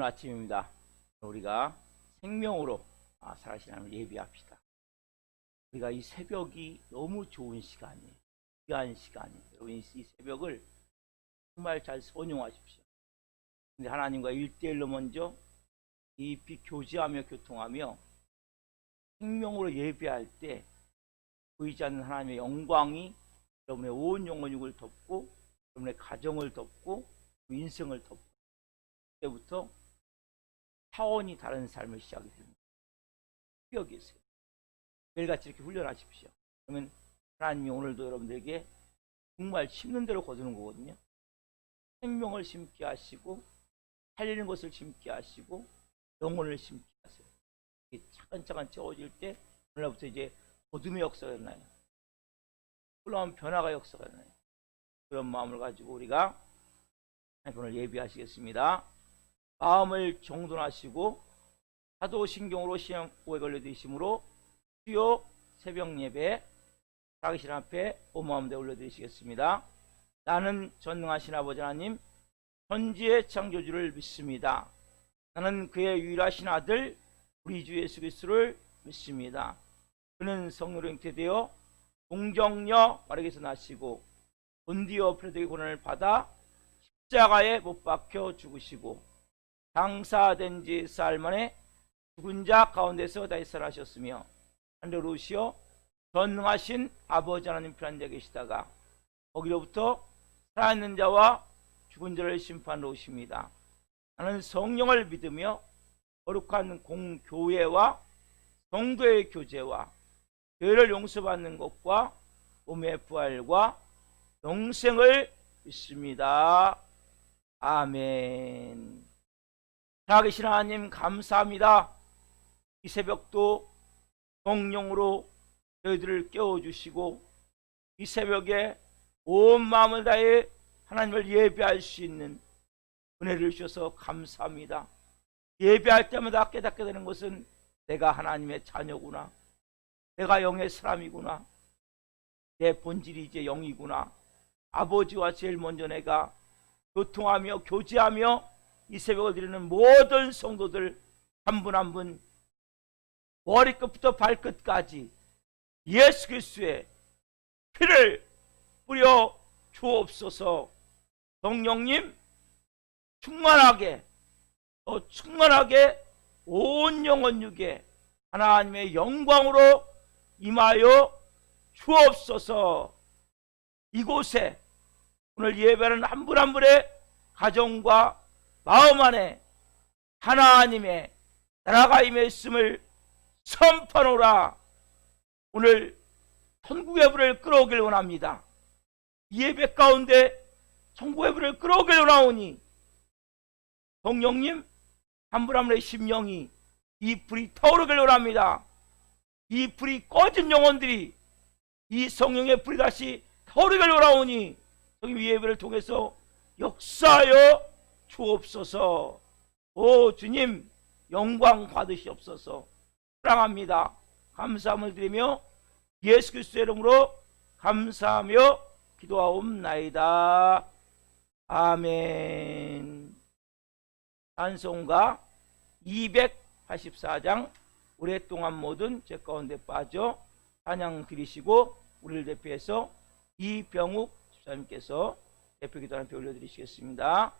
좋은 아침입니다. 우리가 생명으로 살아가신 하나님을 예비합시다. 우리가 이 새벽이 너무 좋은 시간이에요. 귀한 시간이에요. 여러분 이 새벽을 정말 잘 선용하십시오. 근데 하나님과 1대1로 먼저 깊이 교제하며 교통하며 생명으로 예배할 때 보이지 않는 하나님의 영광이 여러분의 온 영혼육을 덮고 여러분의 가정을 덮고 인생을 덮고 그때부터 차원이 다른 삶을 시작이 됩니다. 여기 있어요. 매일같이 이렇게 훈련하십시오. 그러면 하나님이 오늘도 여러분들에게 정말 심는 대로 거두는 거거든요. 생명을 심게 하시고 살리는 것을 심게 하시고 영혼을 심게 하세요. 차근차근 채워질 때 오늘부터 이제 거둠의 역사가 일어나요. 놀라운 변화가 역사가 일어나요. 그런 마음을 가지고 우리가 오늘 예비하시겠습니다. 마음을 정돈하시고 사도신경으로 신앙고에 걸려드리심으로 수요 새벽 예배 자기신 앞에 온 마음대 올려드리시겠습니다. 나는 전능하신 아버지 하나님 천지의 창조주를 믿습니다. 나는 그의 유일하신 아들 우리 주 예수 그리스도를 믿습니다. 그는 성령으로 잉태되어 동정녀 마리아에게서 나시고 본디오 필라도의 고난을 받아 십자가에 못 박혀 죽으시고 장사된 지 사흘 만에 죽은 자 가운데서 다시 살아나셨으며 하늘로 오시어 전능하신 아버지 하나님 편한 데 계시다가 거기로부터 살아있는 자와 죽은 자를 심판하러 오십니다. 나는 성령을 믿으며 거룩한 공교회와 성도의 교제와 죄를 용서받는 것과 몸의 부활과 영생을 믿습니다. 아멘. 살아계신 하나님 감사합니다. 이 새벽도 성령으로 저희들을 깨워주시고 이 새벽에 온 마음을 다해 하나님을 예배할 수 있는 은혜를 주셔서 감사합니다. 예배할 때마다 깨닫게 되는 것은 내가 하나님의 자녀구나, 내가 영의 사람이구나, 내 본질이 이제 영이구나, 아버지와 제일 먼저 내가 교통하며 교제하며 이 새벽을 드리는 모든 성도들 한 분 한 분 머리끝부터 발끝까지 예수 그리스도의 피를 뿌려 주옵소서. 성령님 충만하게 충만하게 온 영혼육에 하나님의 영광으로 임하여 주옵소서. 이곳에 오늘 예배하는 한 분 한 분의 가정과 마음 안에 하나님의 나라가 임했음을 선포하노라. 오늘 천국의 불을 끌어오길 원합니다. 예배 가운데 천국의 불을 끌어오길 원하오니 성령님 한 분 한 분의 심령이 이 불이 타오르길 원합니다. 이 불이 꺼진 영혼들이 이 성령의 불이 다시 타오르길 원하오니 성령 예배를 통해서 역사하여 주옵소서. 오 주님 영광 받으시옵소서. 사랑합니다. 감사함을 드리며 예수 그리스도의 이름으로 감사하며 기도하옵나이다. 아멘. 찬송가 284장 오랫동안 모든 죄 가운데 빠져 찬양 드리시고 우리를 대표해서 이병욱 집사님께서 대표 기도 함께 올려드리시겠습니다.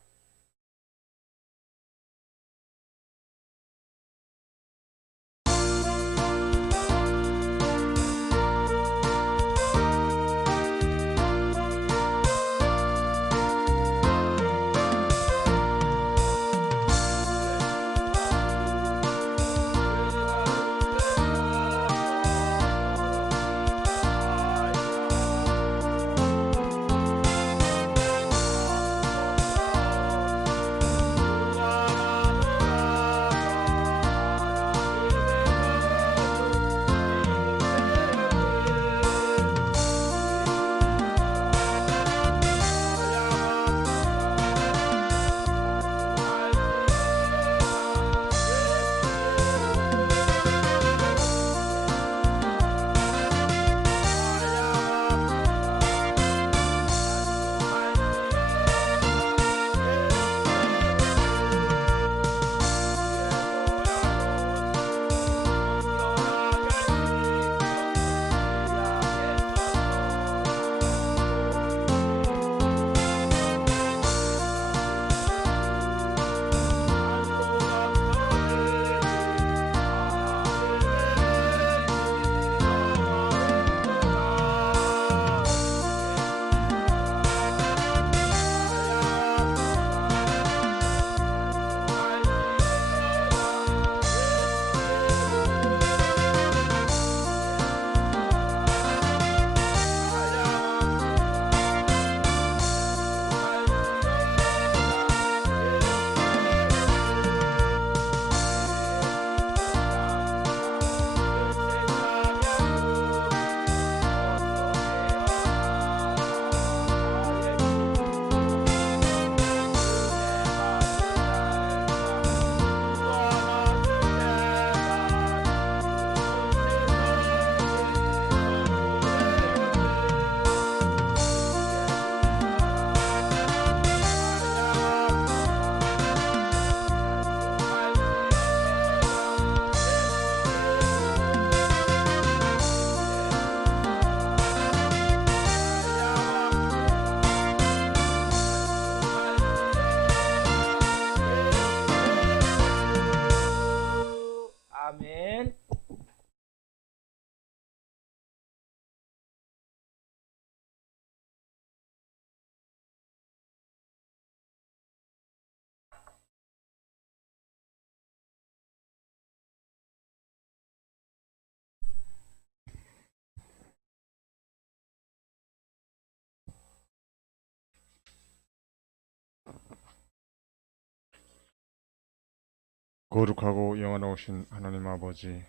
거룩하고 영원하신 하나님 아버지,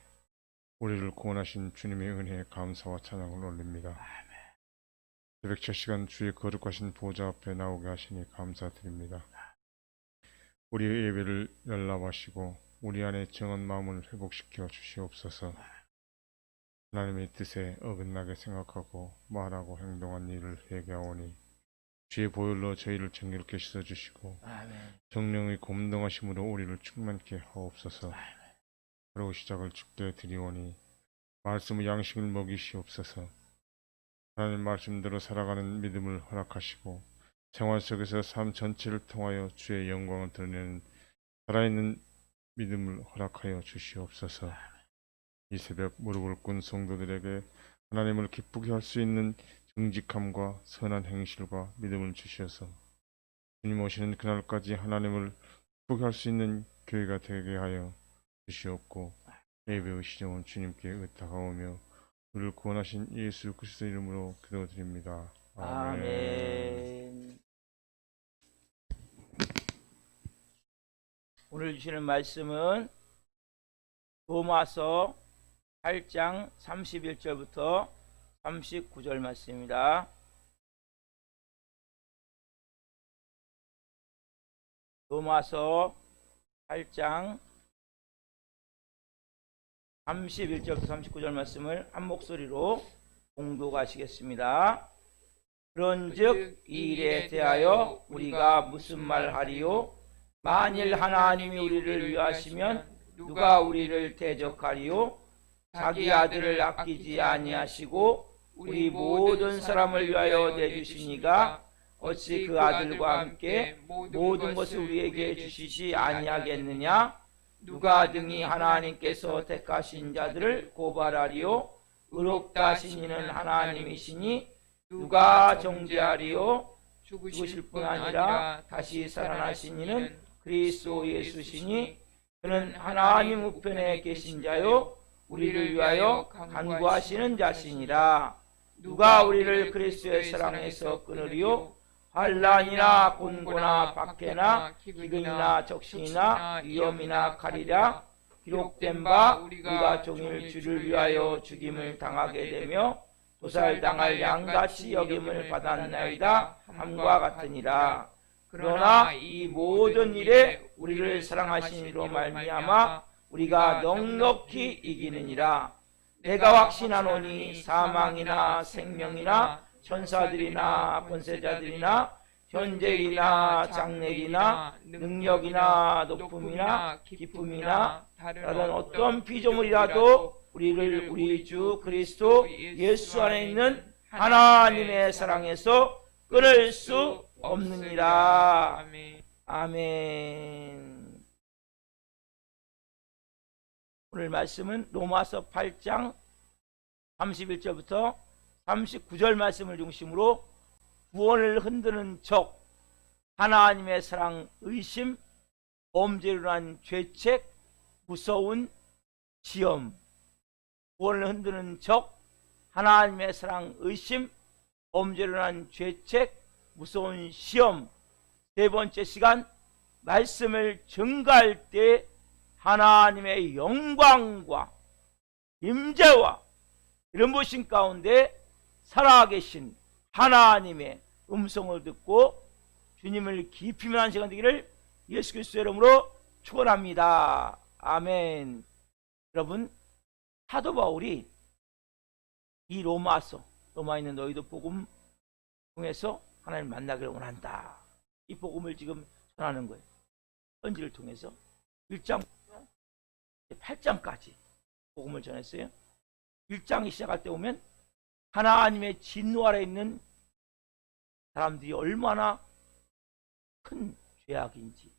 우리를 구원하신 주님의 은혜에 감사와 찬양을 올립니다. 새벽 첫 시간 주의 거룩하신 보좌 앞에 나오게 하시니 감사드립니다. 우리의 예배를 연락하시고 우리 안에 정한 마음을 회복시켜 주시옵소서. 하나님의 뜻에 어긋나게 생각하고 말하고 행동한 일을 회개하오니 주의 보혈로 저희를 정결케 씻어주시고 성령의 검동하심으로 우리를 충만케 하옵소서. 하루 시작을 주께 드리오니 말씀의 양식을 먹이시옵소서. 하나님 말씀대로 살아가는 믿음을 허락하시고 생활 속에서 삶 전체를 통하여 주의 영광을 드러내는 살아있는 믿음을 허락하여 주시옵소서. 이 새벽 무릎을 꿇은 성도들에게 하나님을 기쁘게 할 수 있는 정직함과 선한 행실과 믿음을 주셔서 주님 오시는 그날까지 하나님을 기쁘게 할 수 있는 교회가 되게 하여 주시옵고, 예배의 시정은 주님께 의탁하오며 우리를 구원하신 예수 그리스도 이름으로 기도드립니다. 아멘. 오늘 주시는 말씀은 로마서 8장 31절부터 39절 말씀입니다. 로마서 8장 31절부터 39절 말씀을 한 목소리로 공독하시겠습니다. 그런즉 이 일에 대하여 우리가 무슨 말하리요? 만일 하나님이 우리를 위하시면 누가 우리를 대적하리요? 자기 아들을 아끼지 아니하시고 우리 모든 사람을 위하여 내주시니가 어찌 그 아들과 함께 모든 것을 우리에게 주시지 아니하겠느냐? 누가 등이 하나님께서 택하신 자들을 고발하리요? 의롭다 하신 이는 하나님이시니 누가 정죄하리요? 죽으실 뿐 아니라 다시 살아나신 이는 그리스도 예수시니 그는 하나님 우편에 계신 자요 우리를 위하여 간구하시는 자시니라. 누가 우리를 그리스도의 사랑에서 끊으리요? 환난이나 곤고나 박해나 기근이나 적신이나 위험이나 칼이라. 기록된 바 우리가 종일 주를 위하여 죽임을 당하게 되며 도살당할 양같이 여김을 받았나이다 함과 같으니라. 그러나 이 모든 일에 우리를 사랑하신 이로 말미암아 우리가 넉넉히 이기느니라. 내가 확신하노니 사망이나 생명이나 천사들이나 권세자들이나 현재이나 장래이나 능력이나 높음이나 기쁨이나 다른 어떤 피조물이라도 우리를 우리 주 그리스도 예수 안에 있는 하나님의 사랑에서 끊을 수 없느니라. 아멘. 오늘 말씀은 로마서 8장 31절부터 39절 말씀을 중심으로 구원을 흔드는 적, 하나님의 사랑, 의심, 범죄로 한 죄책, 무서운 시험. 구원을 흔드는 적, 하나님의 사랑, 의심, 범죄로 한 죄책, 무서운 시험. 세 번째 시간 말씀을 증가할 때 하나님의 영광과 임재와 이런 모신 가운데 살아계신 하나님의 음성을 듣고 주님을 깊이 만난 시간 되기를 예수 그리스도의 이름으로 축원합니다. 아멘. 여러분, 사도 바울이 이 로마서, 로마에 있는 너희도 복음 통해서 하나님을 만나기를 원한다. 이 복음을 지금 전하는 거예요. 편지를 통해서 1장 8장까지 복음을 전했어요. 1장이 시작할 때 보면 하나님의 진노 아래 있는 사람들이 얼마나 큰 죄악인지,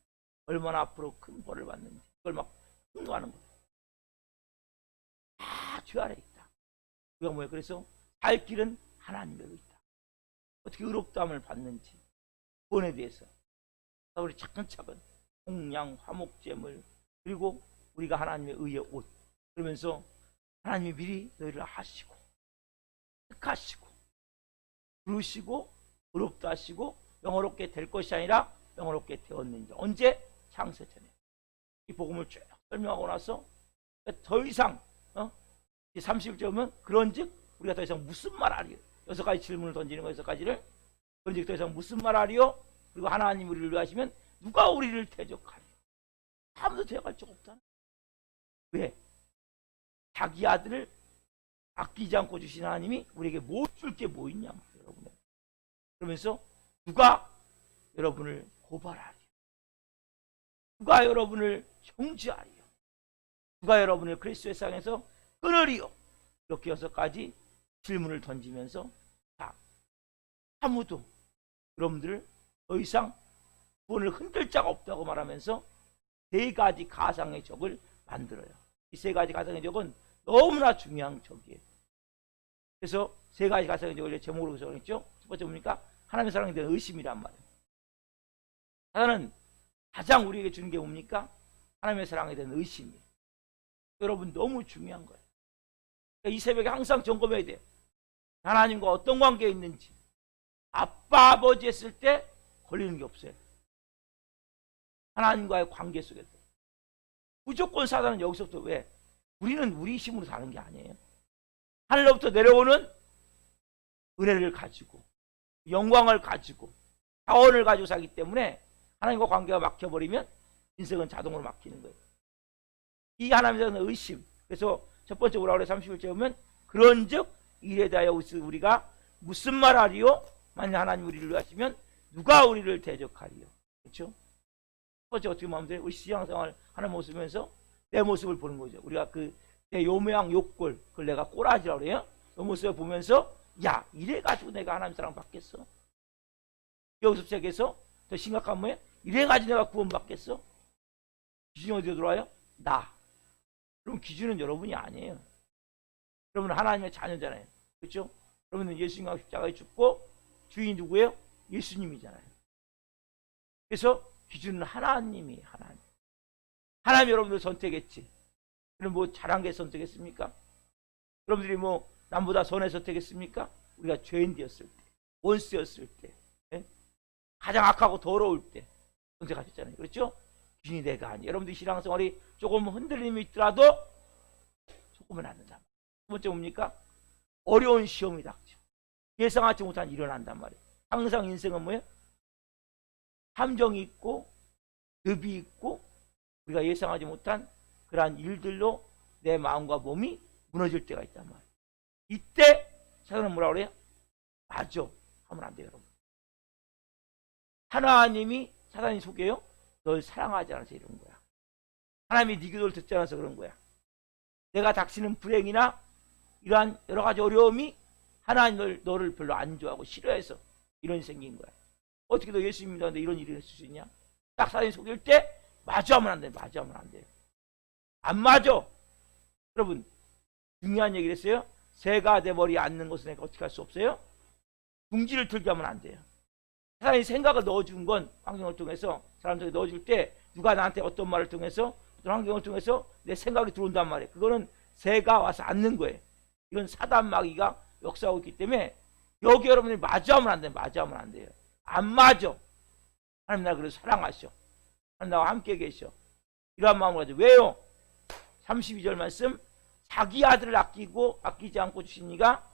얼마나 앞으로 큰 벌을 받는지 그걸 막 분노하는 거예요. 다 죄 아래 있다. 그가 뭐예요? 그래서 살 길은 하나님께로 있다. 어떻게 의롭다함을 받는지 구원에 대해서 우리 차근차근 공양, 화목제물, 그리고 우리가 하나님의 의의 옷, 그러면서 하나님이 미리 너희를 하시고 택하시고 부르시고 의롭다 하시고 영어롭게 될 것이 아니라 영어롭게 되었는지 언제? 창세 전에. 이 복음을 쭉 설명하고 나서 더 이상 31절은 그런즉 우리가 더 이상 무슨 말 하리요? 6가지 질문을 던지는 거예요. 6가지를. 그런즉 더 이상 무슨 말 하리요? 그리고 하나님 우리를 위하시면 누가 우리를 대적하리요? 아무도 대적할 적 없다. 왜? 자기 아들을 아끼지 않고 주신 하나님이 우리에게 못 줄 게 뭐 있냐, 여러분. 그러면서 누가 여러분을 고발하리요? 누가 여러분을 정죄하리요? 누가 여러분을 그리스도의 상에서 끊으리요? 이렇게 6가지 질문을 던지면서 아무도 여러분들을 더 이상 구원을 흔들 자가 없다고 말하면서 3가지 가상의 적을 만들어요. 이 3가지 가상의 적은 너무나 중요한 적이에요. 그래서 3가지 가상의 적을 제목으로 정했죠. 첫 번째 뭡니까? 하나님의 사랑에 대한 의심이란 말이에요. 하나는 가장 우리에게 주는 게 뭡니까? 하나님의 사랑에 대한 의심이에요. 여러분 너무 중요한 거예요. 그러니까 이 새벽에 항상 점검해야 돼요. 하나님과 어떤 관계에 있는지. 아빠 아버지 했을 때 걸리는 게 없어요. 하나님과의 관계 속에서 무조건 사단은 여기서부터 왜? 우리는 우리 힘으로 사는 게 아니에요. 하늘로부터 내려오는 은혜를 가지고 영광을 가지고 자원을 가지고 살기 때문에 하나님과 관계가 막혀버리면 인생은 자동으로 막히는 거예요. 이 하나님에 대한 의심. 그래서 첫 번째 뭐라고 그래? 31절에 보면 그런즉 이에 대하여 우리가 무슨 말 하리요? 만약 하나님 우리를 위하시면 누가 우리를 대적하리요? 그렇죠? 첫 번째 어떻게 보면 돼요? 우리 신앙생활 하는 모습을 보면서 내 모습을 보는 거죠. 우리가 내 요모양 요꼴, 그걸 내가 꼬라지라고 그래요. 그 모습을 보면서 야, 이래가지고 내가 하나님 사랑 받겠어? 여기서 시작해서 더 심각한 뭐예요? 이래가지고 내가 구원 받겠어? 기준이 어디로 들어와요? 나. 그럼 기준은 여러분이 아니에요. 여러분은 하나님의 자녀잖아요. 그렇죠? 여러분은 예수님과 십자가에 죽고 주인이 누구예요? 예수님이잖아요. 그래서 기준은 하나님이 하나님. 하나님 여러분들 선택했지. 그럼 뭐 잘한 게 선택했습니까? 여러분들이 뭐 남보다 선해서 선택했습니까? 우리가 죄인 되었을 때, 원수였을 때, 가장 악하고 더러울 때 선택하셨잖아요. 그렇죠? 기준이 내가 아니에요. 여러분들 신앙생활이 조금 흔들림이 있더라도 조금은 안 된다. 두 번째 뭡니까? 어려운 시험이 닥쳐. 예상하지 못한 일이 일어난단 말이에요. 항상 인생은 뭐예요? 함정이 있고 늪이 있고 우리가 예상하지 못한 그러한 일들로 내 마음과 몸이 무너질 때가 있단 말이에요. 이때 사단은 뭐라고 그래요? 맞아 하면 안 돼요. 여러분. 하나님이 사단이 속여요? 널 사랑하지 않아서 이런 거야. 하나님이 네 기도를 듣지 않아서 그런 거야. 내가 닥치는 불행이나 이러한 여러 가지 어려움이 하나님 너를 별로 안 좋아하고 싫어해서 이런 일이 생긴 거야. 어떻게 너 예수 믿었는데 이런 일이 있을 수 있냐? 딱 사단이 속일 때 맞아 하면 안 돼. 맞아 하면 안 돼요. 안 맞아. 여러분 중요한 얘기를 했어요. 새가 돼버리 않는 것은 내가 어떻게 할 수 없어요? 둥지를 틀게 하면 안 돼요. 사단이 생각을 넣어준 건 환경을 통해서 사람들이 넣어줄 때 누가 나한테 어떤 말을 통해서 어떤 환경을 통해서 내 생각이 들어온단 말이에요. 그거는 새가 와서 앉는 거예요. 이건 사단 마귀가 역사하고 있기 때문에 여기 여러분이 맞아 하면 안 돼요. 맞아 하면 안 돼요. 안 맞아. 하나님 나를 그래서 사랑하셔. 하나님 나와 함께 계셔. 이러한 마음을 가지고 왜요? 32절 말씀 자기 아들을 아끼지 않고 주신 이가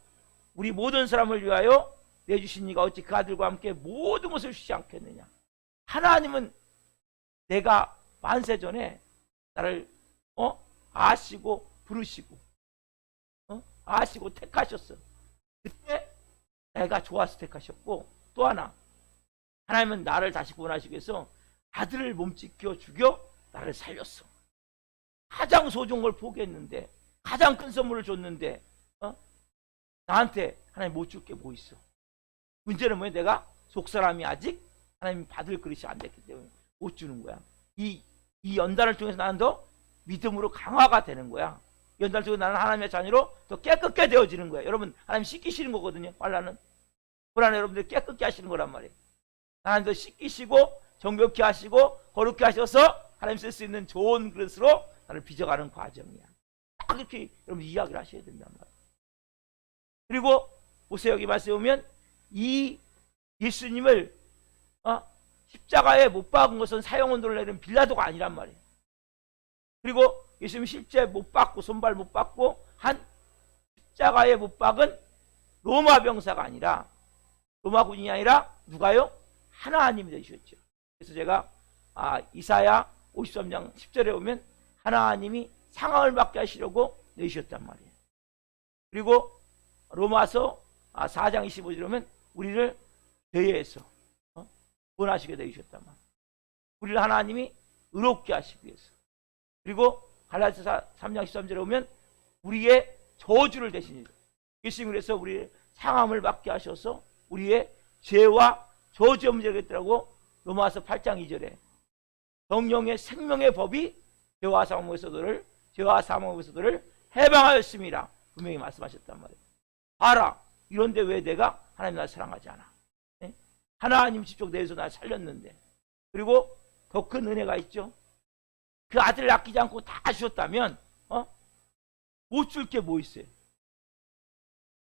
우리 모든 사람을 위하여 내주신 이가 어찌 그 아들과 함께 모든 것을 주지 않겠느냐. 하나님은 내가 만세 전에 나를 아시고 부르시고 아시고 택하셨어. 그때 내가 좋아서 택하셨고 또 하나 하나님은 나를 다시 구원하시기 위해서 아들을 몸짓겨 죽여 나를 살렸어. 가장 소중한 걸 포기했는데 가장 큰 선물을 줬는데 나한테 하나님 못 줄 게 뭐 있어. 문제는 뭐야? 내가 속사람이 아직 하나님 받을 그릇이 안 됐기 때문에 못 주는 거야. 이 연단을 통해서 나는 더 믿음으로 강화가 되는 거야. 연단을 통해서 나는 하나님의 자녀로 더 깨끗게 되어지는 거야. 여러분 하나님 씻기시는 거거든요. 환난은 불안해 여러분들 깨끗게 하시는 거란 말이에요. 하나님 더 씻기시고 정결케 하시고 거룩케 하셔서 하나님 쓸 수 있는 좋은 그릇으로 나를 빚어가는 과정이야. 딱 이렇게 여러분 이야기를 하셔야 된단 말이에요. 그리고 보세요. 여기 말씀에 보면 이 예수님을 십자가에 못 박은 것은 사형언도를 내린 빌라도가 아니란 말이에요. 그리고 예수님 실제 못 박고 손발 못 박고 한 십자가에 못 박은 로마 병사가 아니라 로마 군인이 아니라 누가요? 하나님이 되셨죠. 그래서 제가 이사야 53장 10절에 보면 하나님이 상함을 받게 하시려고 내주셨단 말이에요. 그리고 로마서 4장 25절에 보면 우리를 죄에서 구원하시게 되주셨단 말이에요. 우리를 하나님이 의롭게 하시기 위해서. 그리고 갈라디아서 3장 13절에 보면 우리의 저주를 대신 예수님이 그래서 우리의 상함을 받게 하셔서 우리의 죄와 저주 문제가 있더라고. 로마서 8장 2절에 성령의 생명의 법이 죄와 사망에서도를 해방하였습니다. 분명히 말씀하셨단 말이에요. 봐라, 이런데 왜 내가 하나님 나를 사랑하지 않아? 네? 하나님 직접 내에서 나를 살렸는데. 그리고 더 큰 은혜가 있죠. 그 아들을 아끼지 않고 다 주셨다면 못 줄 게 뭐 있어요?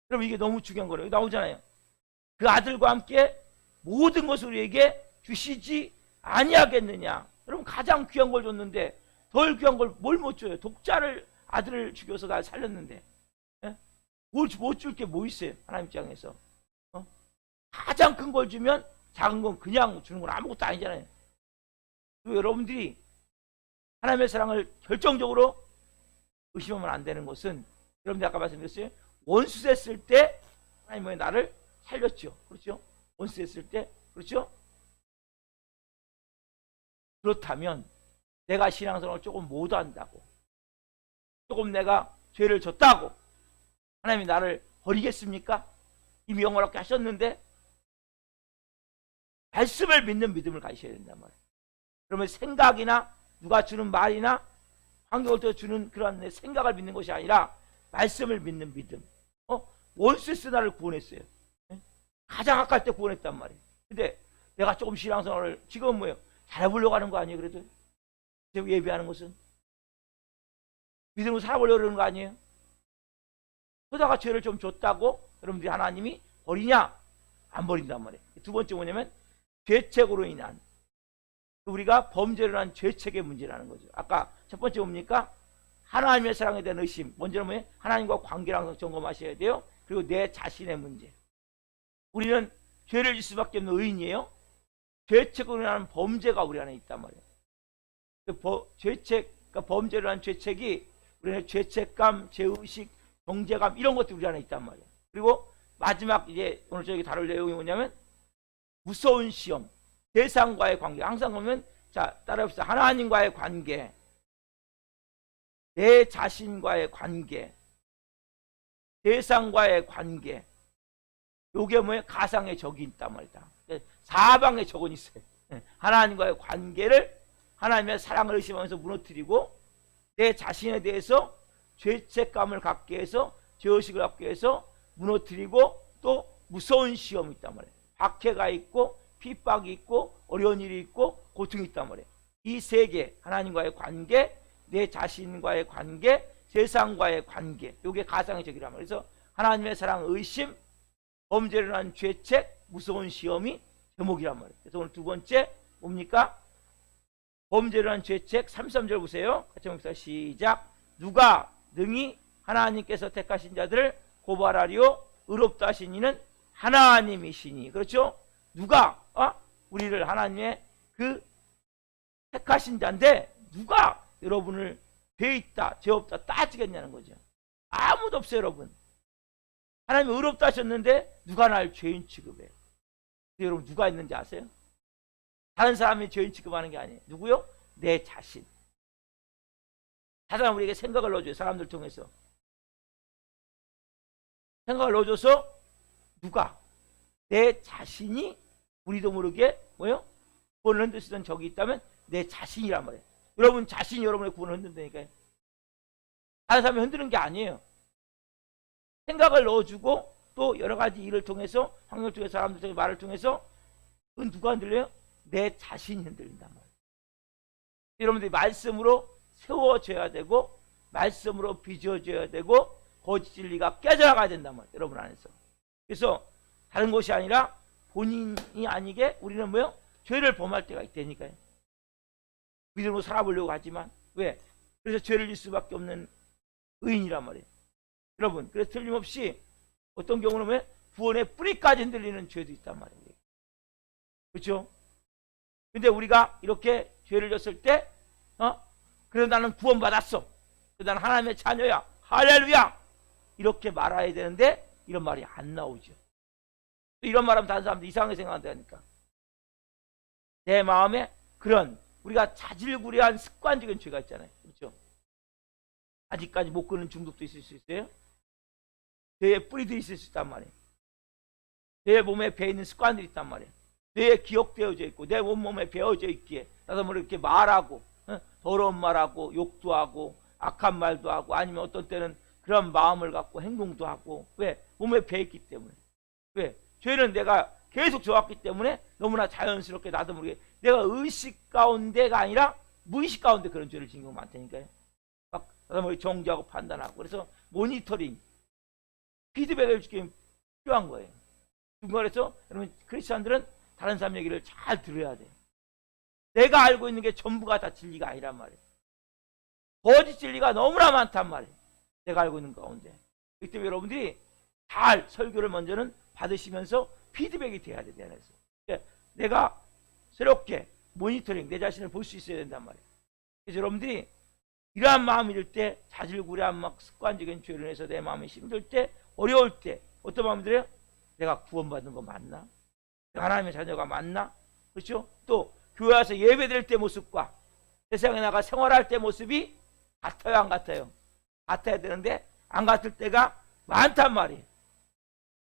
그럼 이게 너무 중요한 거예요. 나오잖아요. 그 아들과 함께 모든 것을 우리에게 주시지 아니하겠느냐. 여러분 가장 귀한 걸 줬는데 덜 귀한 걸 뭘 못 줘요? 독자를 아들을 죽여서 날 살렸는데 못 줄 게 뭐 있어요? 하나님 입장에서 가장 큰 걸 주면 작은 건 그냥 주는 건 아무것도 아니잖아요. 그리고 여러분들이 하나님의 사랑을 결정적으로 의심하면 안 되는 것은 여러분들 아까 말씀드렸어요. 원수 됐을 때 하나님은 나를 살렸죠. 그렇죠? 원수 됐을 때 그렇죠? 그렇다면 내가 신앙생활을 조금 못한다고 조금 내가 죄를 졌다고 하나님이 나를 버리겠습니까? 이미 영원하게 하셨는데 말씀을 믿는 믿음을 가지셔야 된단 말이에요. 그러면 생각이나 누가 주는 말이나 환경을 통해 주는 그런 내 생각을 믿는 것이 아니라 말씀을 믿는 믿음. 원수에서 나를 구원했어요. 가장 아까울 때 구원했단 말이에요. 근데 내가 조금 신앙생활을 지금 뭐예요? 잘해보려고 하는 거 아니에요? 그래도 예비하는 것은 믿음으로 살아보려고 그러는 거 아니에요? 그러다가 죄를 좀 줬다고 여러분들이 하나님이 버리냐? 안 버린단 말이에요. 두 번째 뭐냐면 죄책으로 인한 우리가 범죄를 한 죄책의 문제라는 거죠. 아까 첫 번째 뭡니까? 하나님의 사랑에 대한 의심. 먼저는 뭐예요? 하나님과 관계를 항상 점검하셔야 돼요. 그리고 내 자신의 문제. 우리는 죄를 질 수밖에 없는 의인이에요. 죄책으로 인한 범죄가 우리 안에 있단 말이에요. 그러니까 범죄를 한 죄책이 우리는 죄책감, 죄의식, 정죄감 이런 것들이 우리 안에 있단 말이에요. 그리고 마지막 이제 오늘 저기 다룰 내용이 뭐냐면 무서운 시험. 세상과의 관계. 항상 보면 자 따라해봅시다. 하나님과의 관계, 내 자신과의 관계, 세상과의 관계. 요게 뭐예요? 가상의 적이 있단 말이다. 사방에 적은 있어요. 하나님과의 관계를 하나님의 사랑을 의심하면서 무너뜨리고 내 자신에 대해서 죄책감을 갖게 해서 죄의식을 갖게 해서 무너뜨리고 또 무서운 시험이 있단 말이에요. 박해가 있고 핍박이 있고 어려운 일이 있고 고통이 있단 말이에요. 이 세 개, 하나님과의 관계, 내 자신과의 관계, 세상과의 관계, 이게 가상의 적이란 말이에요. 그래서 하나님의 사랑, 의심, 범죄를 한 죄책, 무서운 시험이 제목이란 말이에요. 그래서 오늘 두 번째 뭡니까? 범죄를 한 죄책 33절 보세요. 같이 봅시다. 시작. 누가 능히 하나님께서 택하신 자들을 고발하리요 의롭다 하신 이는 하나님이시니. 그렇죠? 누가 우리를 하나님의 그 택하신 자인데 누가 여러분을 죄 있다 죄 없다 따지겠냐는 거죠. 아무도 없어요. 여러분 하나님이 의롭다 하셨는데 누가 날 죄인 취급해요? 여러분 누가 있는지 아세요? 다른 사람이 죄인 취급하는 게 아니에요. 누구요? 내 자신. 사단은 우리에게 생각을 넣어줘요. 사람들 통해서 생각을 넣어줘서 누가 내 자신이 우리도 모르게 뭐요? 구원을 흔들시던 적이 있다면 내 자신이란 말이에요. 여러분 자신이 여러분의 구원을 흔든다니까요. 다른 사람이 흔드는 게 아니에요. 생각을 넣어주고 또 여러 가지 일을 통해서 환경을 통해서 사람들 통해서 말을 통해서 그건 누가 흔들려요? 내 자신이 흔들린단 말이에요. 여러분들이 말씀으로 세워져야 되고 말씀으로 빚어져야 되고 거짓 진리가 깨져나가야 된단 말이에요. 여러분 안에서. 그래서 다른 것이 아니라 본인이 아니게 우리는 뭐요? 죄를 범할 때가 있다니까요. 믿음으로 살아보려고 하지만 왜? 그래서 죄를 질 수밖에 없는 의인이란 말이에요. 여러분, 그래서 틀림없이 어떤 경우는 구원의 뿌리까지 흔들리는 죄도 있단 말이에요. 그렇죠? 근데 우리가 이렇게 죄를 졌을 때 그래도 나는 구원받았어, 나는 하나님의 자녀야, 할렐루야, 이렇게 말해야 되는데 이런 말이 안 나오죠. 이런 말하면 다른 사람들 이상하게 생각한다니까. 내 마음에 그런 우리가 자질구레한 습관적인 죄가 있잖아요. 그렇죠? 아직까지 못 끊는 중독도 있을 수 있어요. 뇌에 뿌리들이 있을 수 있단 말이에요. 내 몸에 배있는 습관들이 있단 말이에요. 뇌에 기억되어져 있고 내 온몸에 배어져 있기에 나도 모르게 이렇게 말하고 더러운 말하고 욕도 하고 악한 말도 하고 아니면 어떤 때는 그런 마음을 갖고 행동도 하고. 왜? 몸에 배있기 때문에. 왜? 죄는 내가 계속 좋았기 때문에 너무나 자연스럽게 나도 모르게 내가 의식 가운데가 아니라 무의식 가운데 그런 죄를 지은 경우가 많다니까요. 막 나도 모르게 정죄하고 판단하고. 그래서 모니터링, 피드백을 주기 필요한 거예요. 중간에서 여러분 크리스찬들은 다른 사람 얘기를 잘 들어야 돼요. 내가 알고 있는 게 전부가 다 진리가 아니란 말이에요. 거짓 진리가 너무나 많단 말이에요. 내가 알고 있는 가운데. 그렇기 때문에 여러분들이 잘 설교를 먼저는 받으시면서 피드백이 돼야 돼. 그러니까 내가 새롭게 모니터링 내 자신을 볼 수 있어야 된단 말이에요. 그래서 여러분들이 이러한 마음이 들 때 자질구레한 막 습관적인 죄를 해서 내 마음이 힘들 때 어려울 때 어떤 마음이 들어요? 내가 구원받은 거 맞나? 내가 하나님의 자녀가 맞나? 그렇죠? 또 교회 와서 예배 드릴 때 모습과 세상에 나가 생활할 때 모습이 같아요, 안 같아요? 같아야 되는데 안 같을 때가 많단 말이에요.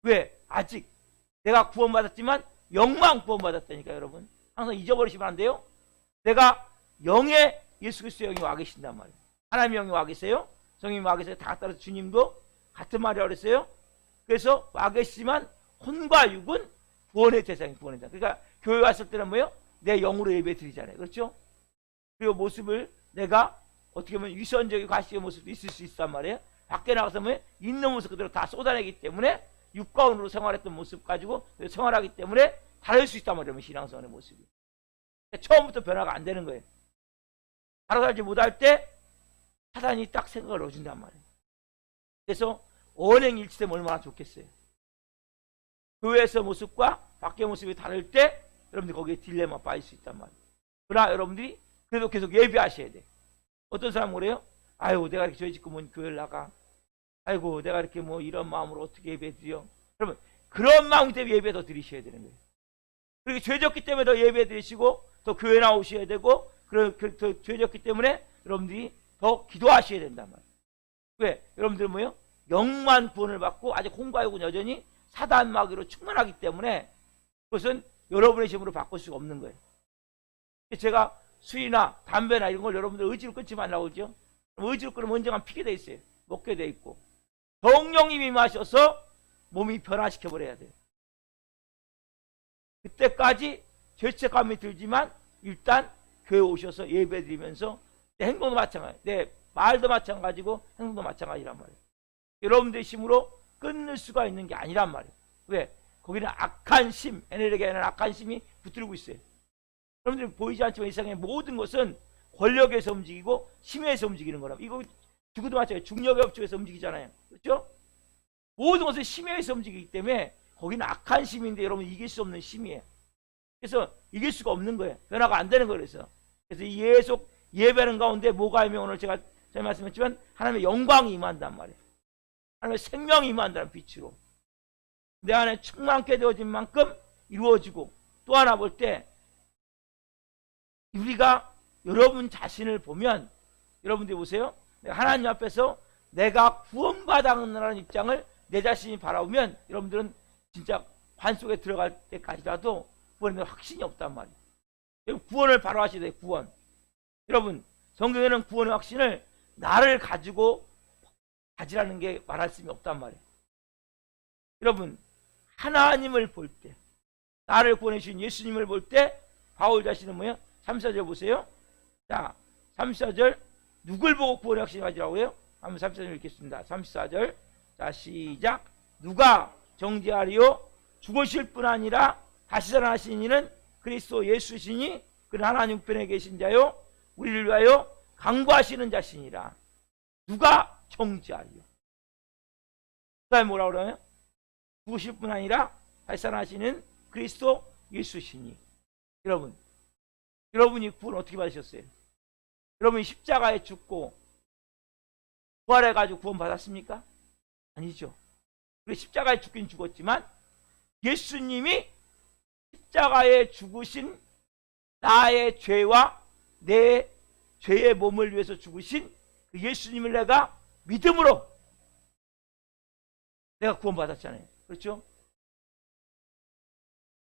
왜? 아직 내가 구원받았지만 영만 구원받았다니까. 여러분 항상 잊어버리시면 안 돼요. 내가 영에 예수 그리스도의 영이 와 계신단 말이에요. 하나님의 영이 와 계세요. 성령이 와 계세요. 다 따라서 주님도 같은 말이라고 그랬어요. 그래서 와 계시지만 혼과 육은 구원의 대상이 구원의 대상. 그러니까 교회 왔을 때는 뭐예요? 내 영으로 예배 드리잖아요. 그렇죠? 그리고 모습을 내가 어떻게 보면 위선적이고 가식의 모습도 있을 수 있단 말이에요. 밖에 나가서 뭐 있는 모습 그대로 다 쏟아내기 때문에 육가운으로 생활했던 모습 가지고 생활하기 때문에 다를 수 있단 말이에요. 신앙생활의 모습이. 처음부터 변화가 안 되는 거예요. 바로 살지 못할 때 사단이 딱 생각을 넣어준단 말이에요. 그래서 언행일치되면 얼마나 좋겠어요. 교회에서 모습과 밖의 모습이 다를 때 여러분들이 거기에 딜레마 빠질 수 있단 말이에요. 그러나 여러분들이 그래도 계속 예배하셔야 돼. 어떤 사람은 그래요? 아유 내가 이렇게 죄 짓고 뭐 교회를 나가. 아이고 내가 이렇게 뭐 이런 마음으로 어떻게 예배 드려. 여러분 그런 마음 때문에 예배 더 드리셔야 되는 거예요. 그리고 죄 졌기 때문에 더 예배 드리시고 더 교회 나오셔야 되고 더 죄 졌기 때문에 여러분들이 더 기도하셔야 된단 말이에요. 왜? 여러분들 뭐예요? 영만 구원을 받고 아직 혼과 육은 여전히 사단 마귀로 충만하기 때문에 그것은 여러분의 힘으로 바꿀 수가 없는 거예요. 제가 술이나 담배나 이런 걸 여러분들 의지로 끊지 말라고 그러죠. 의지로 끊으면 언젠가 피게 돼 있어요. 먹게 돼 있고. 성령님이 마셔서 몸이 변화시켜버려야 돼요. 그때까지 죄책감이 들지만 일단 교회 오셔서 예배 드리면서 내 행동도 마찬가지, 내 말도 마찬가지고 행동도 마찬가지란 말이에요. 여러분들의 힘으로 끊을 수가 있는 게 아니란 말이에요. 왜? 거기는 악한 심, 에너지에는 악한 심이 붙들고 있어요. 여러분들이 보이지 않지만 이 세상의 모든 것은 권력에서 움직이고 심에서 움직이는 거라. 이거 지구도 마찬가지예요. 중력의 법칙에서 움직이잖아요. 그렇죠? 모든 것은 심에서 움직이기 때문에 거기는 악한 심인데 여러분 이길 수 없는 심이에요. 그래서 이길 수가 없는 거예요. 변화가 안 되는 거예요. 그래서 이 계속 예배하는 가운데 뭐가 있면 오늘 제가 말씀했지만 하나님의 영광이 임한단 말이에요. 하나님의 생명이 임한다는 빛으로 내 안에 충만케 되어진 만큼 이루어지고, 또 하나 볼 때 우리가 여러분 자신을 보면 여러분들이 보세요. 하나님 앞에서 내가 구원받았다는 입장을 내 자신이 바라보면 여러분들은 진짜 관 속에 들어갈 때까지라도 구원에 확신이 없단 말이에요. 구원을 바로 하셔야 돼요. 구원. 여러분 성경에는 구원의 확신을 나를 가지고 가지라는 게 말할 수 없단 말이에요. 여러분 하나님을 볼 때, 나를 구원해주신 예수님을 볼 때 바울 자신은 뭐예요? 3, 4절 보세요. 자, 3, 4절 누굴 보고 구원의 확신을 가지라고 해요? 한번 3, 4절 읽겠습니다. 3, 4절 자 시작. 누가 정죄하리요? 죽으실 뿐 아니라 다시 살아나신 이는 그리스도 예수시니 그는 하나님 편에 계신 자요 우리를 위하여 강구하시는 자신이라 누가 정죄하리요. 그 다음에 뭐라고 그러나요? 죽으실 뿐 아니라 발산하시는 그리스도 예수시니. 여러분이 구원 어떻게 받으셨어요? 여러분이 십자가에 죽고 부활해가지고 구원 받았습니까? 아니죠. 그래, 십자가에 죽긴 죽었지만 예수님이 십자가에 죽으신 나의 죄와 내 죄의 몸을 위해서 죽으신 그 예수님을 내가 믿음으로 내가 구원받았잖아요. 그렇죠?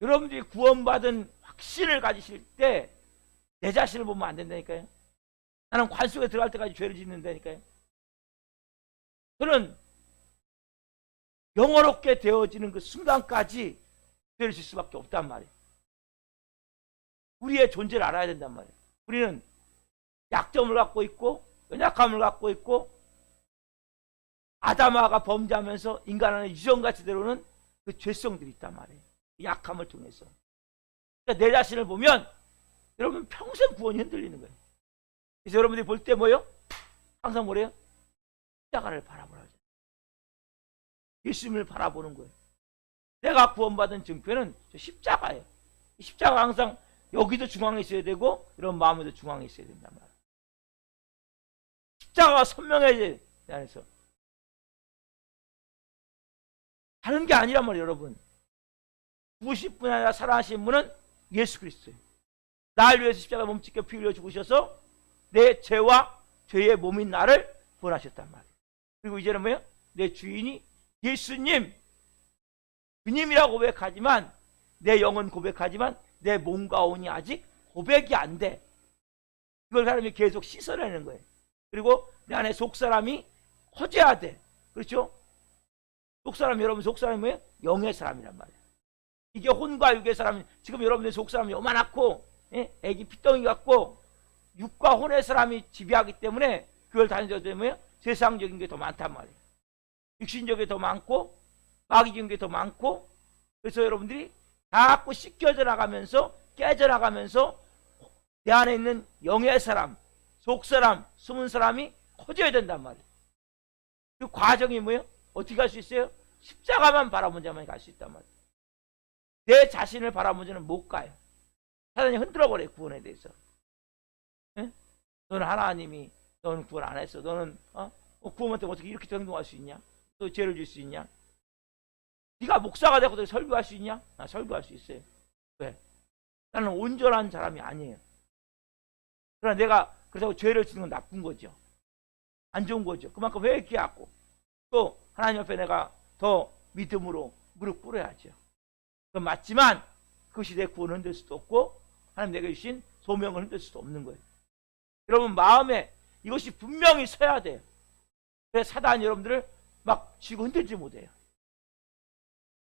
여러분들이 구원받은 확신을 가지실 때 내 자신을 보면 안 된다니까요. 나는 관 속에 들어갈 때까지 죄를 짓는다니까요. 저는 영원롭게 되어지는 그 순간까지 죄를 질 수밖에 없단 말이에요. 우리의 존재를 알아야 된단 말이에요. 우리는 약점을 갖고 있고 연약함을 갖고 있고 아담아가 범죄하면서 인간 안에 유전같이 들어오는 그 죄성들이 있단 말이에요. 약함을 통해서. 그러니까 내 자신을 보면 여러분 평생 구원이 흔들리는 거예요. 그래서 여러분들이 볼 때 뭐예요? 항상 뭐래요? 십자가를 바라보라고. 예수님을 바라보는 거예요. 내가 구원받은 증표는 십자가예요. 십자가 항상 여기도 중앙에 있어야 되고 이런 마음에도 중앙에 있어야 된단 말이에요. 십자가가 선명해져야 내 안에서. 다른 게 아니란 말이에요, 여러분. 죽으실 분이 아니라 살아나신 분은 예수 그리스도예요. 나를 위해서 십자가에 몸짓겨 피 흘려 죽으셔서 내 죄와 죄의 몸인 나를 구원하셨단 말이에요. 그리고 이제는 뭐예요? 내 주인이 예수님, 주님이라고 고백하지만 내 영은 고백하지만 내 몸과 혼이 아직 고백이 안 돼. 이걸 사람이 계속 씻어내는 거예요. 그리고 내 안에 속사람이 커져야 돼. 그렇죠? 속사람, 여러분 속사람이 뭐예요? 영의 사람이란 말이에요. 이게 혼과 육의 사람. 지금 여러분의 속사람이 요만하고 애기 피덩이 같고 육과 혼의 사람이 지배하기 때문에 그걸 다니죠. 때문에 세상적인 게 더 많단 말이에요. 육신적인 게 더 많고 마귀적인 게 더 많고. 그래서 여러분들이 자꾸 씻겨져 나가면서 깨져 나가면서 내 안에 있는 영의 사람, 속사람, 숨은 사람이 커져야 된단 말이에요. 그 과정이 뭐예요? 어떻게 갈 수 있어요? 십자가만 바라본 자만 갈 수 있단 말이에요. 내 자신을 바라본 자는 못 가요. 사단이 흔들어버려요, 구원에 대해서. 예? 너는 하나님이 너는 구원 안 했어. 너는 구원만 때문에 어떻게 이렇게 행동할 수 있냐? 또 죄를 질 수 있냐? 네가 목사가 되고 설교할 수 있냐? 나 설교할 수 있어요. 왜? 나는 온전한 사람이 아니에요. 그러나 내가 그렇다고 죄를 짓는 건 나쁜 거죠. 안 좋은 거죠. 그만큼 회개하고 또 하나님 앞에 내가 더 믿음으로 무릎 꿇어야죠. 그건 맞지만 그것이 내 구원을 흔들 수도 없고 하나님 내게 주신 소명을 흔들 수도 없는 거예요. 여러분 마음에 이것이 분명히 서야 돼요. 그래서 사단이 여러분들을 막 쥐고 흔들지 못해요.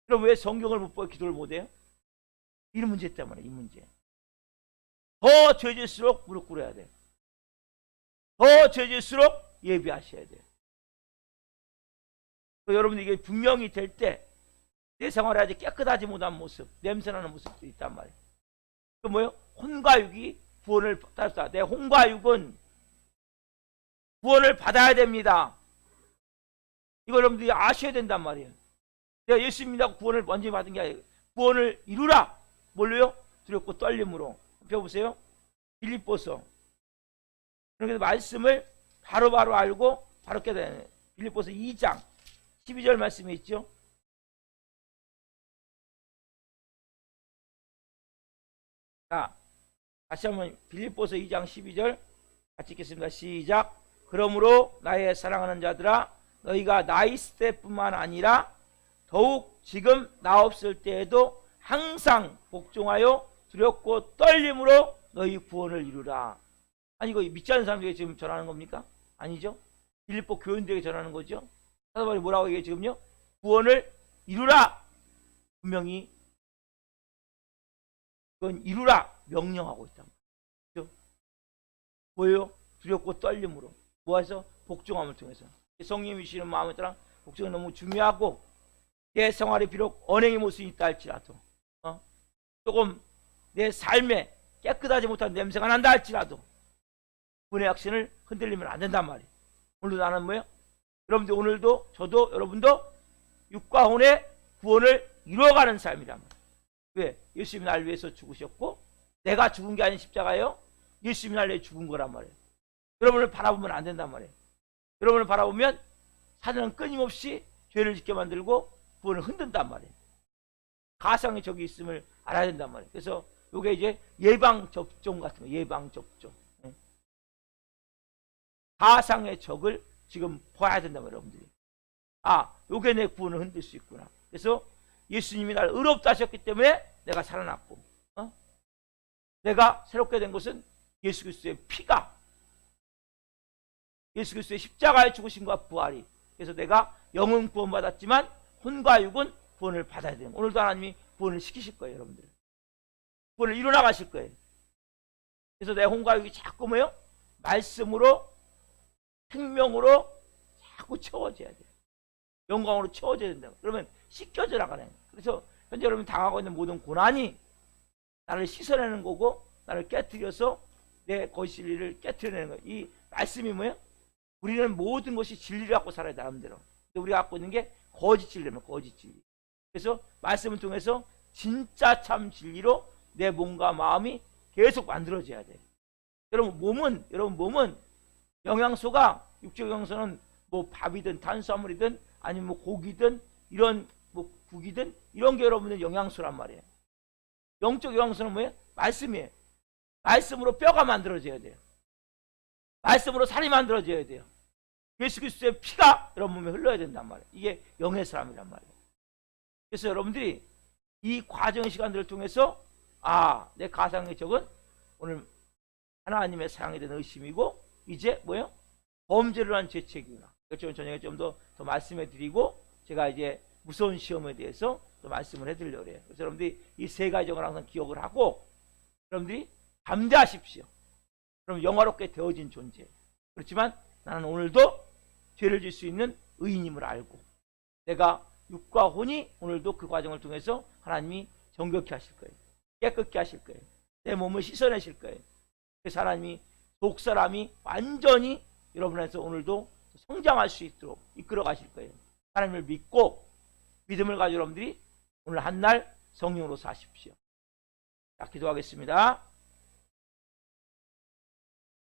그럼 왜 성경을 못 보고 기도를 못해요? 이 문제 때문에. 이 문제. 더 죄질수록 무릎 꿇어야 돼요. 더 죄질수록 예비하셔야 돼요. 여러분들 이게 분명히 될 때 내 생활에 아직 깨끗하지 못한 모습, 냄새나는 모습도 있단 말이에요. 그 뭐예요? 혼과 육이 구원을 받았다. 내 혼과 육은 구원을 받아야 됩니다. 이걸 여러분들이 아셔야 된단 말이에요. 내가 예수 믿는다고 구원을 먼저 받은 게 아니에요. 구원을 이루라. 뭘로요? 두렵고 떨림으로. 펴보세요. 빌립보서. 그래서 말씀을 바로바로 알고 바로 깨달아야 돼요. 빌립보서 2장 12절 말씀이 있죠. 자, 다시 한번 빌립보서 2장 12절 같이 읽겠습니다. 시작. 그러므로 나의 사랑하는 자들아 너희가 나 있을 때뿐만 아니라 더욱 지금 나 없을 때에도 항상 복종하여 두렵고 떨림으로 너희 구원을 이루라. 아니 이거 믿지 않는 사람들에게 지금 전하는 겁니까? 아니죠. 빌립보 교인들에게 전하는 거죠. 사도 바울이 뭐라고 얘기해 지금요? 구원을 이루라. 분명히 그건 이루라 명령하고 있다. 그렇죠? 뭐예요? 두렵고 떨림으로. 뭐해서? 복종함을 통해서. 성령이 주시는 마음에 따라 복종은 너무 중요하고 내 생활에 비록 언행의 모습이 있다 할지라도 조금 내 삶에 깨끗하지 못한 냄새가 난다 할지라도 구원의 확신을 흔들리면 안 된단 말이에요. 오늘도 나는 뭐예요? 여러분들 오늘도 저도 여러분도 육과 혼의 구원을 이루어가는 삶이란 말이에요. 왜? 예수님이 날 위해서 죽으셨고 내가 죽은 게 아닌 십자가예요. 예수님이 날 위해 죽은 거란 말이에요. 여러분을 바라보면 안 된단 말이에요. 여러분을 바라보면 사단은 끊임없이 죄를 짓게 만들고 구원을 흔든단 말이에요. 가상의 적이 있음을 알아야 된단 말이에요. 그래서 이게 이제 예방 접종 같은 거, 예방 접종. 가상의 적을 지금 봐야 된단 말이에요, 여러분들이. 아, 요게 내 구원을 흔들 수 있구나. 그래서 예수님이 나를 의롭다 하셨기 때문에 내가 살아났고, 내가 새롭게 된 것은 예수 그리스도의 피가, 예수 그리스도의 십자가의 죽으심과 부활이. 그래서 내가 영은 구원받았지만 혼과 육은 구원을 받아야 돼요. 오늘도 하나님이 구원을 시키실 거예요, 여러분들. 구원을 이뤄나가실 거예요. 그래서 내 혼과 육이 자꾸 뭐예요? 말씀으로, 생명으로 자꾸 채워져야 돼요. 영광으로 채워져야 된다. 그러면 씻겨져 나가는 거예요. 그래서 현재 여러분 당하고 있는 모든 고난이 나를 씻어내는 거고, 나를 깨트려서 내 거실리를 깨트려내는 거예요. 이 말씀이 뭐예요? 우리는 모든 것이 진리를 갖고 살아야 돼, 나름대로. 근데 우리가 갖고 있는 게 거짓 진리면 거짓 진리. 그래서 말씀을 통해서 진짜 참 진리로 내 몸과 마음이 계속 만들어져야 돼. 여러분 몸은 영양소가, 육적 영양소는 뭐 밥이든 탄수화물이든 아니면 뭐 고기든 이런 뭐 국이든 이런 게 여러분들 영양소란 말이에요. 영적 영양소는 뭐예요? 말씀이에요. 말씀으로 뼈가 만들어져야 돼요. 말씀으로 살이 만들어져야 돼요. 예수 그리스도의 피가 여러분 몸에 흘러야 된단 말이에요. 이게 영의 사람이란 말이에요. 그래서 여러분들이 이 과정의 시간들을 통해서 내 가상의 적은 오늘 하나님의 사랑에 대한 의심이고 이제 뭐예요? 범죄를 한 죄책이구나. 그렇죠. 저녁에 좀 더 말씀해 드리고 제가 이제 무서운 시험에 대해서 또 말씀을 해드리려고 해요. 그래서 여러분들이 이 세 가지 점을 항상 기억을 하고 여러분들이 감대하십시오. 그럼 영화롭게 되어진 존재. 그렇지만 나는 오늘도 죄를 질 수 있는 의인임을 알고 내가 육과 혼이 오늘도 그 과정을 통해서 하나님이 정결케 하실 거예요. 깨끗게 하실 거예요. 내 몸을 씻어내실 거예요. 그래서 하나님이 속사람이 완전히 여러분 안에서 오늘도 성장할 수 있도록 이끌어 가실 거예요. 하나님을 믿고 믿음을 가지고 여러분들이 오늘 한 날 성령으로 사십시오. 자, 기도하겠습니다.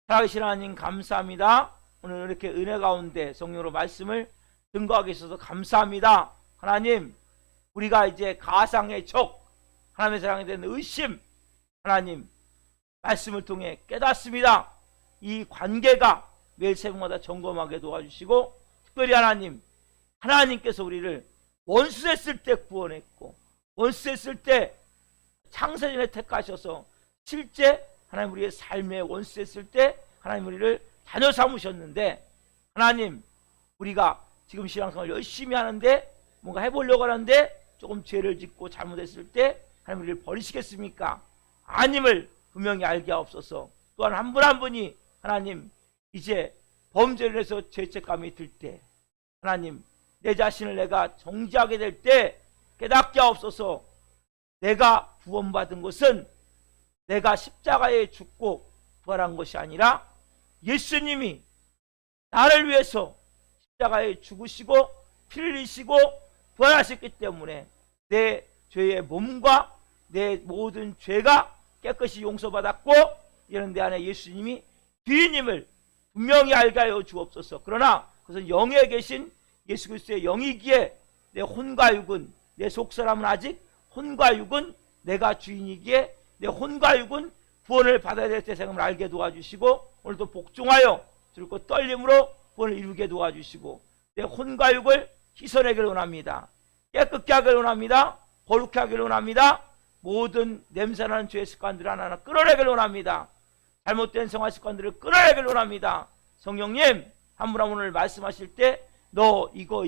살아계신 하나님 감사합니다. 오늘 이렇게 은혜 가운데 성령으로 말씀을 증거하게 있어서 감사합니다. 하나님, 우리가 이제 가상의 적, 하나님의 사랑에 대한 의심, 하나님 말씀을 통해 깨닫습니다. 이 관계가 매일 새벽마다 점검하게 도와주시고 특별히 하나님께서 우리를 원수했을 때 구원했고 원수했을 때 창세전에 택하셔서 실제 하나님 우리의 삶에 원수했을 때 하나님 우리를 자녀 삼으셨는데 하나님 우리가 지금 신앙생활 열심히 하는데 뭔가 해보려고 하는데 조금 죄를 짓고 잘못했을 때 하나님 우리를 버리시겠습니까? 아님을 분명히 알게 하옵소서. 또한 한 분 한 분이 하나님 이제 범죄를 해서 죄책감이 들 때 하나님 내 자신을 내가 정지하게 될 때 깨닫게 하옵소서. 내가 구원받은 것은 내가 십자가에 죽고 부활한 것이 아니라 예수님이 나를 위해서 십자가에 죽으시고 피를 흘리시고 부활하셨기 때문에 내 죄의 몸과 내 모든 죄가 깨끗이 용서받았고 이런 데 안에 예수님이 주인님을 분명히 알게 하여 주옵소서. 그러나 그것은 영에 계신 예수 그리스도의 영이기에 내 혼과 육은 내 속사람은 아직 혼과 육은 내가 주인이기에 내 혼과 육은 구원을 받아야 될 때 생각을 알게 도와주시고 오늘도 복종하여 들고 떨림으로 구원을 이루게 도와주시고 내 혼과 육을 씻어내기를 원합니다. 깨끗게 하기를 원합니다. 거룩하게 하기를 원합니다. 모든 냄새나는 죄의 습관들을 하나하나 끊어내기를 원합니다. 잘못된 생활 습관들을 끊어내기를 원합니다. 성령님 한 분 한 분 오늘 말씀하실 때 너 이거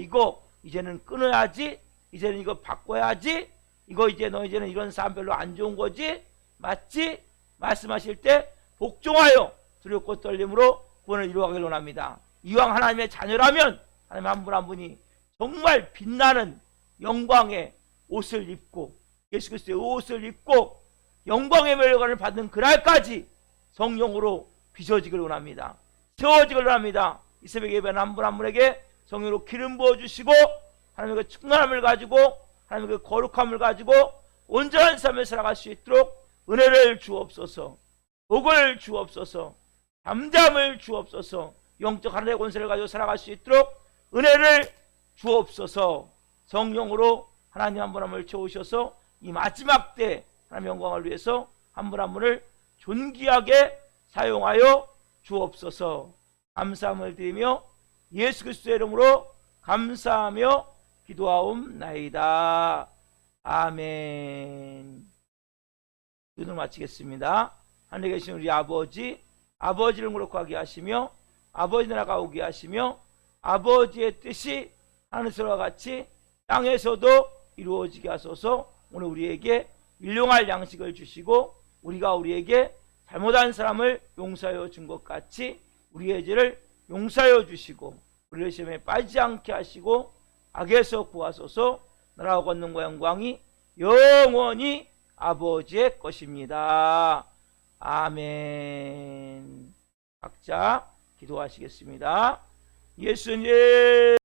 이제는 끊어야지, 이제는 이거 바꿔야지, 이거 이제는 이런 삶 별로 안 좋은 거지, 맞지? 말씀하실 때 복종하여 두렵고 떨림으로 구원을 이루어가기를 원합니다. 이왕 하나님의 자녀라면 하나님 한 분 한 분이 정말 빛나는 영광의 옷을 입고 예수 그리스도의 옷을 입고 영광의 멸관을 받는 그날까지 성령으로 빚어지길 원합니다. 세워지길 원합니다. 이 새벽 예배는 한 분 한 분에게 성령으로 기름 부어주시고 하나님의 그 충만함을 가지고 하나님의 그 거룩함을 가지고 온전한 삶을 살아갈 수 있도록 은혜를 주옵소서. 복을 주옵소서. 잠잠을 주옵소서. 영적 하늘의 권세를 가지고 살아갈 수 있도록 은혜를 주옵소서. 성령으로 하나님 한 분 한 분을 채우셔서 이 마지막 때 하나님의 영광을 위해서 한 분 한 분을 존귀하게 사용하여 주옵소서. 감사함을 드리며 예수 그리스도의 이름으로 감사하며 기도하옵나이다. 아멘. 기도를 마치겠습니다. 하늘에 계신 우리 아버지, 아버지를 거룩하게 하시며 아버지 나라가 오게 하시며 아버지의 뜻이 하늘에서와 같이 땅에서도 이루어지게 하소서. 오늘 우리에게 일용할 양식을 주시고 우리가 우리에게 잘못한 사람을 용서하여 준 것 같이 우리의 죄를 용서하여 주시고 우리를 시험에 빠지지 않게 하시고 악에서 구하소서. 나라와 권능과 영광이 영원히 아버지의 것입니다. 아멘. 각자 기도하시겠습니다. 예수님